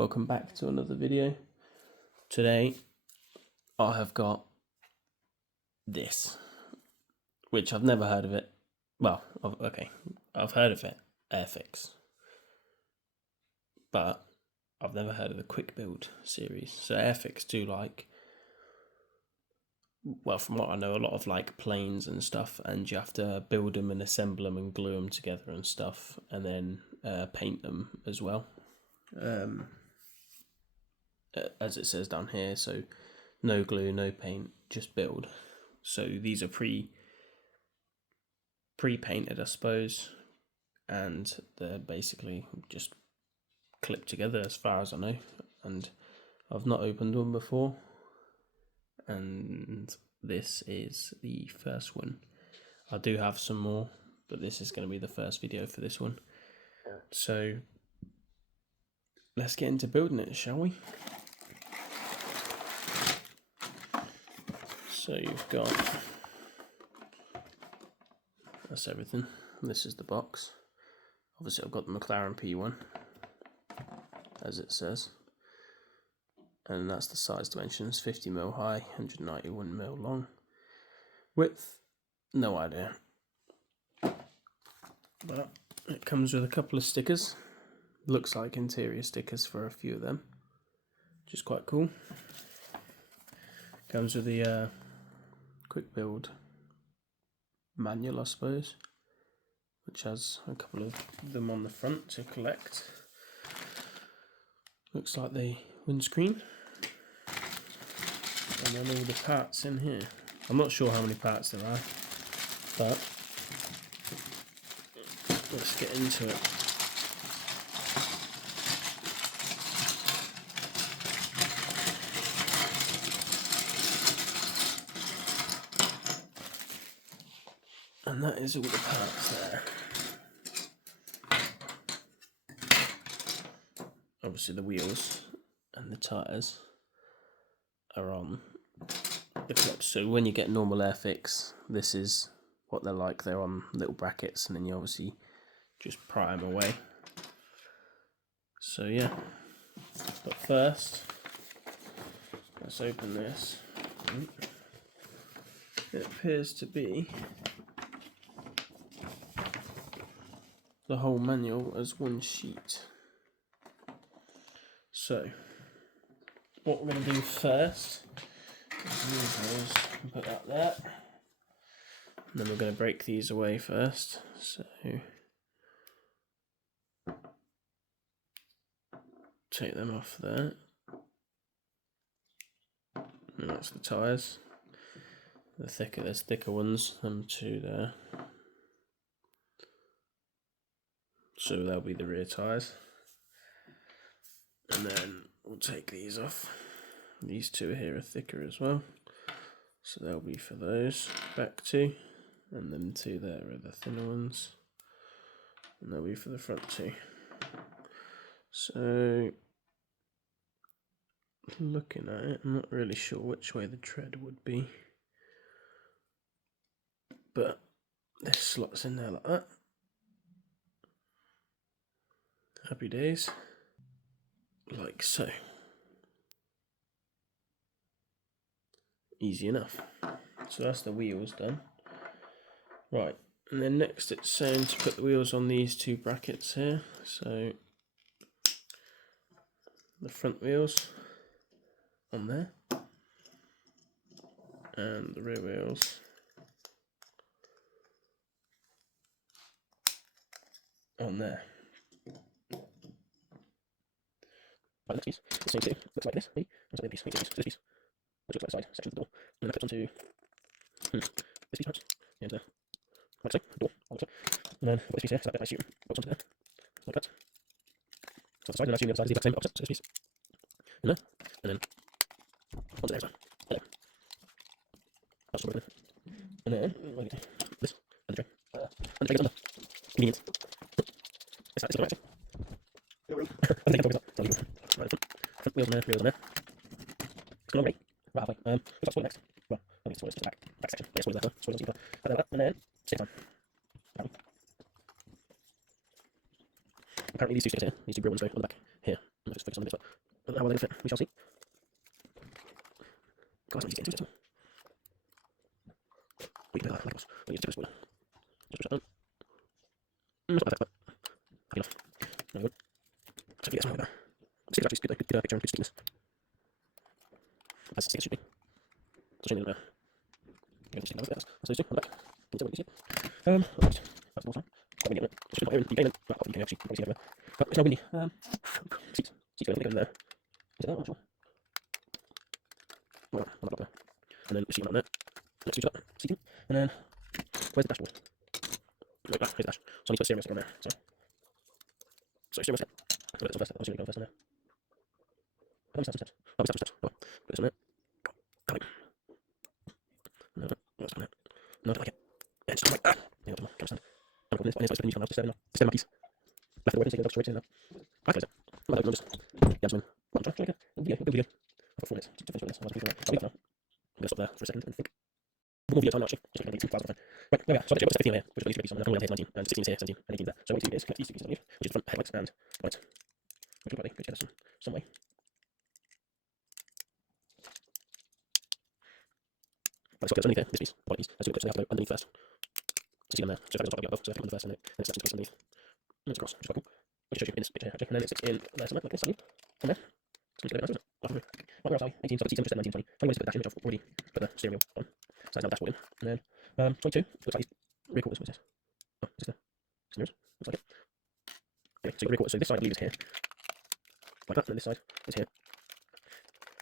welcome back to another video. Today I have got this, which I've never heard of it. Well, I've heard of it, Airfix, but I've never heard of the Quickbuild series. So Airfix do from what I know, a lot of planes and stuff, and you have to build them and assemble them and glue them together and stuff, and then paint them as well. As it says down here, so no glue, no paint, just build. So these are pre-painted, I suppose, and they're basically just clipped together as far as I know, and I've not opened one before, and this is the first one. I do have some more, but this is going to be the first video for this one. So let's get into building it, shall we? So you've got, that's everything. This is the box. Obviously I've got the McLaren P1, as it says. And that's the size dimensions, 50mm high, 191mm long. Width, no idea. But it comes with a couple of stickers. Looks like interior stickers for a few of them, which is quite cool. Comes with the Quickbuild manual, I suppose, which has a couple of them on the front to collect. Looks like the windscreen. And then all the parts in here. I'm not sure how many parts there are, but let's get into it. And that is all the parts there. Obviously the wheels and the tyres are on the clips. So when you get normal Airfix, this is what they're like. They're on little brackets, and then you obviously just pry them away. So yeah, but first let's open this. It appears to be the whole manual as one sheet. So what we're going to do first is put that there, and then we're going to break these away first. So take them off there, and that's the tyres. There's thicker ones, them two there. So that'll be the rear tyres. And then we'll take these off. These two here are thicker as well, so they'll be for those back two, and then two there are the thinner ones, and they'll be for the front two. So looking at it, I'm not really sure which way the tread would be, but this slots in there like that. Happy days. Like so. Easy enough. So that's the wheels done. Right, and then next it's saying to put the wheels on these two brackets here. So the front wheels on there, and the rear wheels on there. Right, next piece, the same thing, looks like this, this piece, which looks like the side section of the door, and then that clips onto this piece perhaps, and like so, door, like so, and then I've got this piece here, so that bit I assume bolts onto there, like that. So the side, and I assume the other side is the exact same opposite, so this piece in there, and then onto there as well. Hello. That's what we're doing. And then this, and the tray, and the tray goes under. Convenient. This is alright. I think I'm talking about. Right, front wheels on there, rear wheels on there. It's going already. Right halfway. We've got spoiler next. Well, I think it's spoilers to the back section. Yeah, spoilers there. Spoilers on the back. And then stick time. Apparently these two stickers here, these two real ones go on the back here. Just focus on this, but how well they fit, we shall see. Guys, I need to get into it. We can do that, like us. We need to tip this. Just push that down. It's not perfect, but happy enough. Very good. So if you get something like that. Stick is actually good, good picture and good stickiness. As stick should be. So showing them going to stick over there. That's those two on the back. Can you tell what you see? Right. That's the whole time. Quite windy, isn't it? It's just quite windy. You can, well, quite windy, actually. Probably see over there. But it's now windy. Seats. Seats going in there. Is it that? I'm not sure. Well, I'm not up there. And then the seat on there. Let's switch up. Seating. And then, where's the dashboard? Right, here's the dash. So I need to put steering wheel stick on there. So steering wheel set. I'll put this on first. I'll go first on there. How many steps? Oh, steps. Oh, put this on there. Coming. No, that's on there. No, I don't like it. Yeah, just like that. Yeah, come on, come stand. I'm going to put this on now. Just 7 markies. Left and right, and straight in now. I close it. I'm going to just. Yeah, I'm just going to try to go video. I've got 4 minutes to finish this. I'll leave now. I'm going to stop there for a second and think. More video time now, actually. Just going to need 2 files. Right, there we are. So I've got 15 here, which is basically something. I'm going to here 19, and 16 is here, 17, and 18 there. So what we do is connect these 2 pieces, which is the front headlights and lights. Which will probably put together some way. Right, so underneath here, this piece, one piece. Let's do it, so they have to go underneath first. So see them there. So if I go on top, I go above. So if I go on the first, and then it steps into place underneath. And it's across, which is quite cool. Which shows you in this picture here, actually. And then it sits in there somewhere, like this, I believe. On there. So it's a bit nice, isn't it? Right, where else are we? 18, so I've got seats 19, 20. 21 is to put the dash in, which I've already put the steering wheel on. So there's now the dashboard in. And then 22, looks like these rear quarters. What is this? Oh, is this the steering wheels? Looks like it. Okay, so you've got rear quarters. So this side, I believe, is here. Like that. And then this side is here.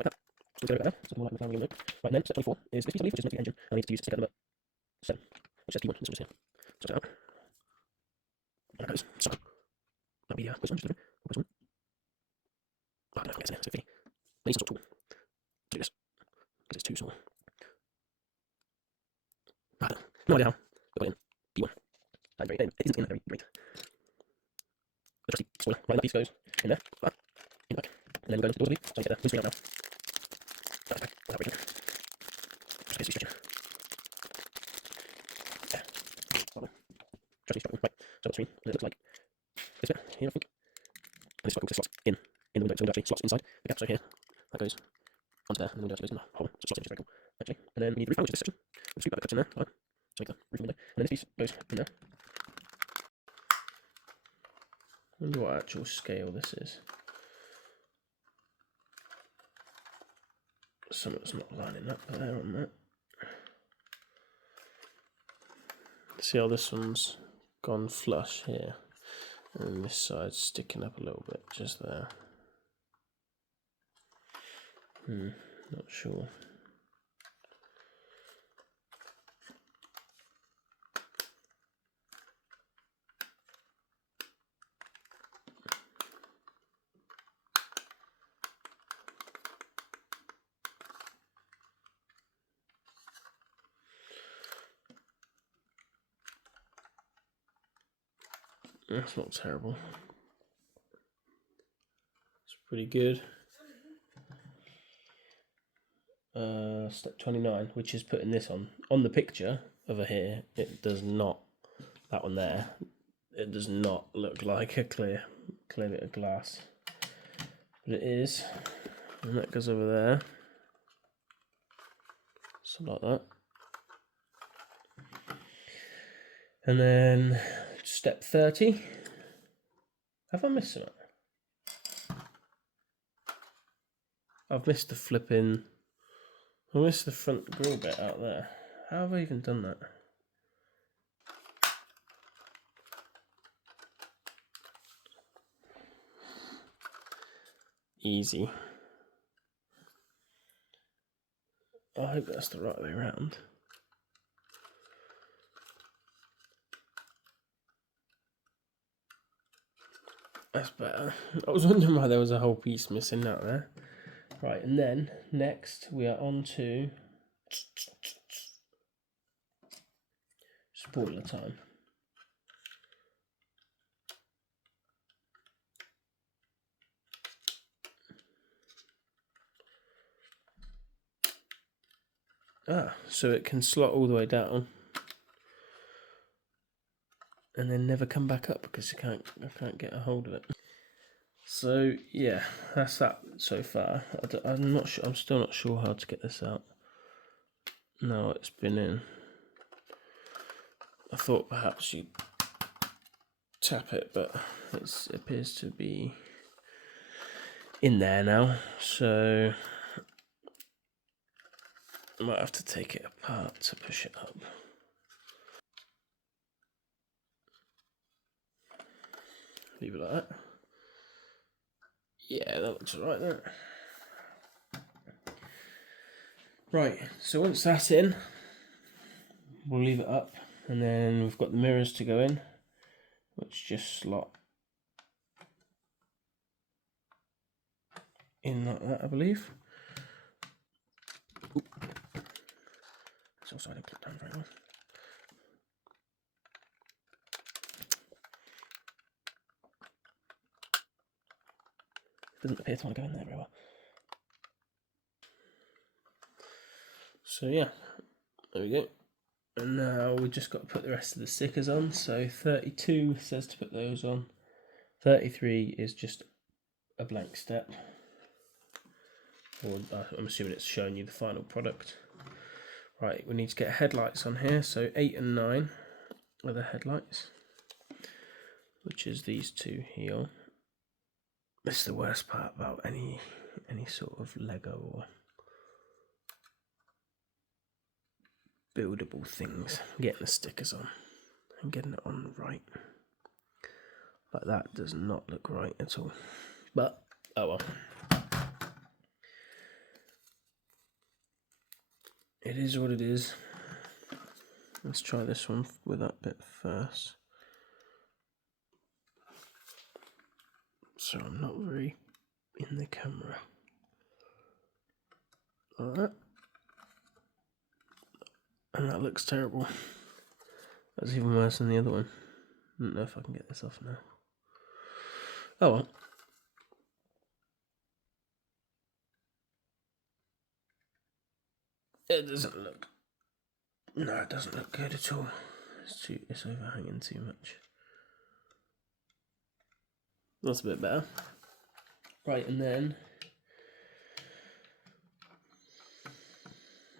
Like that. So we'll go over there. So more like the family unit. Right, and then step 24 is this piece, I believe, which is meant to be the engine. And I need to use sticker number 7, which says P1. This one is here. So it's out. And that goes. So that'll be this one, just a little bit. This one. Oh, I don't know if it gets in there. So 50. I need some sort of tool to do this. Because it's too small. I don't know. No idea how. We'll put it in P1. It isn't in there very great. The trusty spoiler. Right, that piece goes in there. Like that. In the back. And then we're going to the door, so you get the windscreen out now. That's back. Without breaking. Just get stretching. Yeah. Trusty strap. Right. So between, and it looks like this bit here, I think. And this is quite cool, because it slots in the window, so it actually slots inside the gap. So here, that goes onto there, and the window actually goes in the hole. So it slots in, which is very cool, actually. And then we need the roof panel, which is this section. We'll scoop that clips in there, like that. So make the roof window. And then this piece goes in there. I wonder what actual scale this is. Something's not lining up there on that. See how this one's gone flush here, and this side's sticking up a little bit just there. Not sure. That's not terrible. It's pretty good. Step 29, which is putting this on. On the picture over here, it does not, that one there, it does not look like a clear bit of glass. But it is. And that goes over there. So like that. And then step 30. Have I missed something? I've missed the flipping. I missed the front grille bit out there. How have I even done that? Easy. I hope that's the right way around. That's better. I was wondering why there was a whole piece missing out there. Right, and then next we are on to spoiler time. So it can slot all the way down and then never come back up because I can't get a hold of it. So yeah, that's that so far. I'm not sure. I'm still not sure how to get this out. Now it's been in. I thought perhaps you tap it, but it appears to be in there now. So I might have to take it apart to push it up. Leave it like that. Yeah, that looks alright there. Right, so once that's in, we'll leave it up, and then we've got the mirrors to go in, which just slot in like that, I believe. Oop. It's also I didn't click down very well. Doesn't appear to want to go in there very well. So yeah, there we go. And now we've just got to put the rest of the stickers on. So 32 says to put those on. 33 is just a blank step. Or I'm assuming it's showing you the final product. Right, we need to get headlights on here. So 8 and 9 are the headlights, which is these two here. This is the worst part about any sort of Lego or buildable things. Getting the stickers on and getting it on right. Like that does not look right at all. But oh well. It is what it is. Let's try this one with that bit first. So I'm not very in the camera. Like that. And that looks terrible. That's even worse than the other one. I don't know if I can get this off now. Oh well. It doesn't look. No, it doesn't look good at all. It's overhanging too much. That's a bit better. Right, and then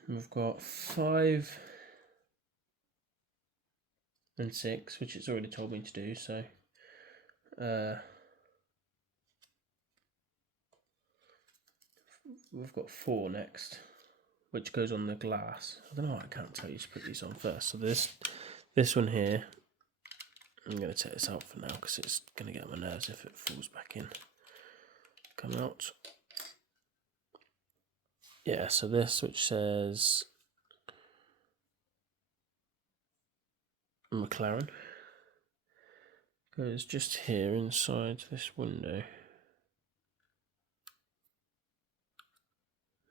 we've got 5 and 6, which it's already told me to do, so we've got 4 next, which goes on the glass. I don't know why I can't tell you to put these on first. So this one here, I'm going to take this out for now because it's going to get on my nerves if it falls back in. Come out. Yeah, so this, which says McLaren, goes just here inside this window.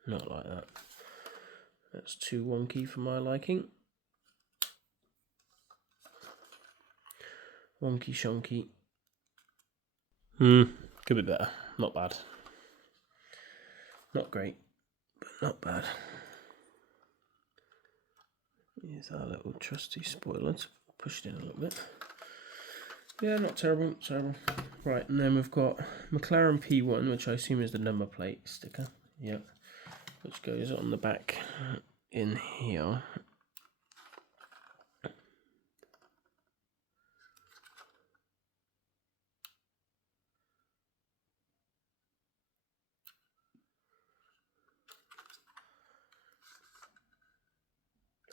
Not like that. That's too wonky for my liking. Wonky shonky. Could be better. Not bad. Not great, but not bad. Here's our little trusty spoiler to push it in a little bit. Yeah, not terrible, not terrible. Right, and then we've got McLaren P1, which I assume is the number plate sticker. Yep. Which goes on the back in here.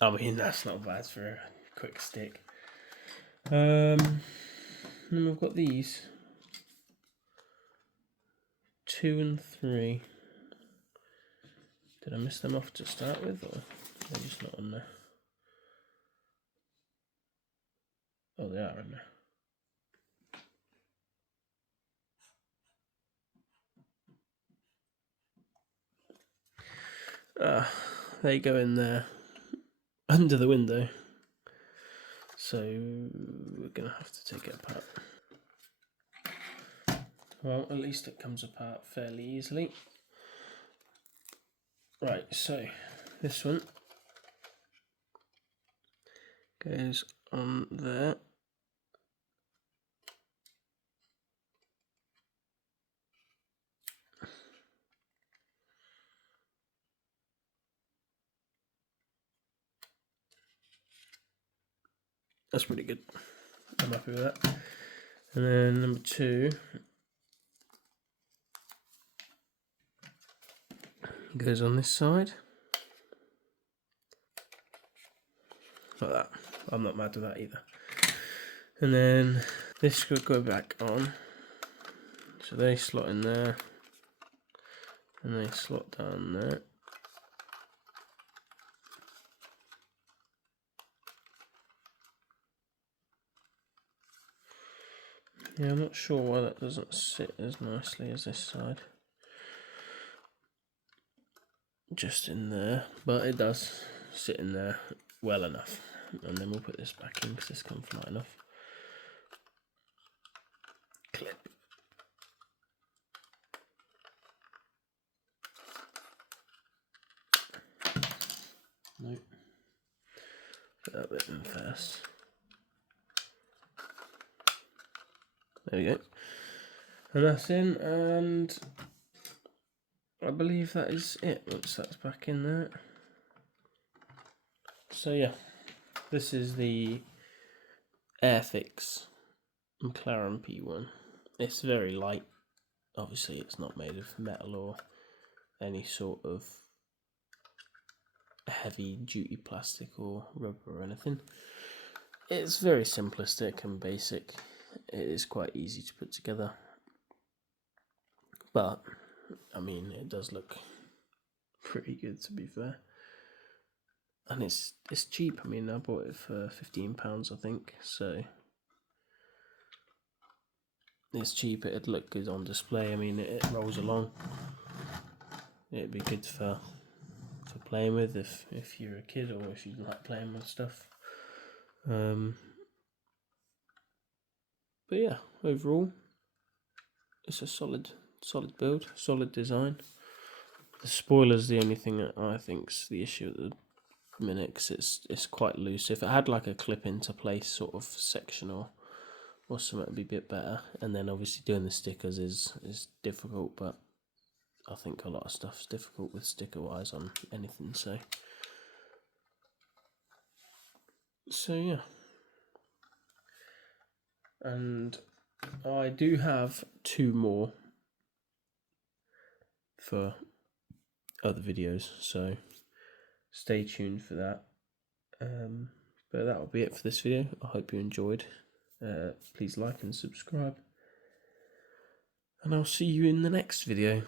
I mean, that's not bad for a quick stick. And then we've got these 2 and 3. Did I miss them off to start with, or they're just not on there? Oh, they are in there. They go in there under the window. So we're gonna have to take it apart. Well, at least it comes apart fairly easily. Right, so this one goes on there. That's pretty good. I'm happy with that. And then number 2 goes on this side. Like that. I'm not mad with that either. And then this could go back on. So they slot in there. And they slot down there. Yeah, I'm not sure why that doesn't sit as nicely as this side. Just in there, but it does sit in there well enough. And then we'll put this back in because this comes flat enough. Clip. Nope. Put that bit in first. There we go. And that's in, and I believe that is it once that's back in there. So yeah, this is the Airfix McLaren P1. It's very light. Obviously it's not made of metal or any sort of heavy duty plastic or rubber or anything. It's very simplistic and basic. It is quite easy to put together, but I mean it does look pretty good, to be fair, and it's cheap. I mean I bought it for £15 I think, so it's cheap. It'd look good on display. I mean it rolls along. It'd be good for playing with if you're a kid or if you like playing with stuff. But yeah, overall, it's a solid build, solid design. The spoiler's the only thing that I think's the issue at the minute, because it's quite loose. If it had like a clip into place sort of section or something, it'd be a bit better. And then obviously doing the stickers is difficult, but I think a lot of stuff's difficult with sticker wise on anything. So yeah. And I do have 2 more for other videos, so stay tuned for that. But that will be it for this video. I hope you enjoyed. Please like and subscribe, and I'll see you in the next video.